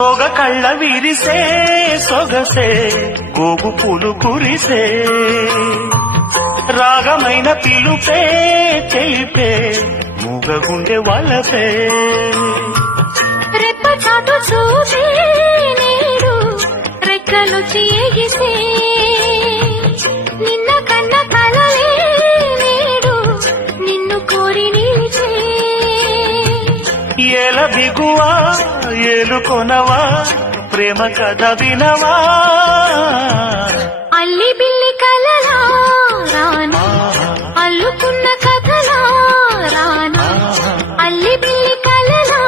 సోగ కళ్ళ విరిసే సొగసే గోగు పూలు కురిసే రాగమైన పిలుపే తెలిపే మూగగుండె వలపే రెప్ప చాటు చూసే నేడు రెక్కలొచ్చి ఎగిసే నిన్న కన్న కలలే నేడు నిన్ను కోరి నిలిచే ఏల దిగువా ఏలుకొనవా ప్రేమ కథ వినవా అల్లి బిల్లి కలలా రానా అల్లుకున్న కథలా రానా అల్లి బిల్లి కలలా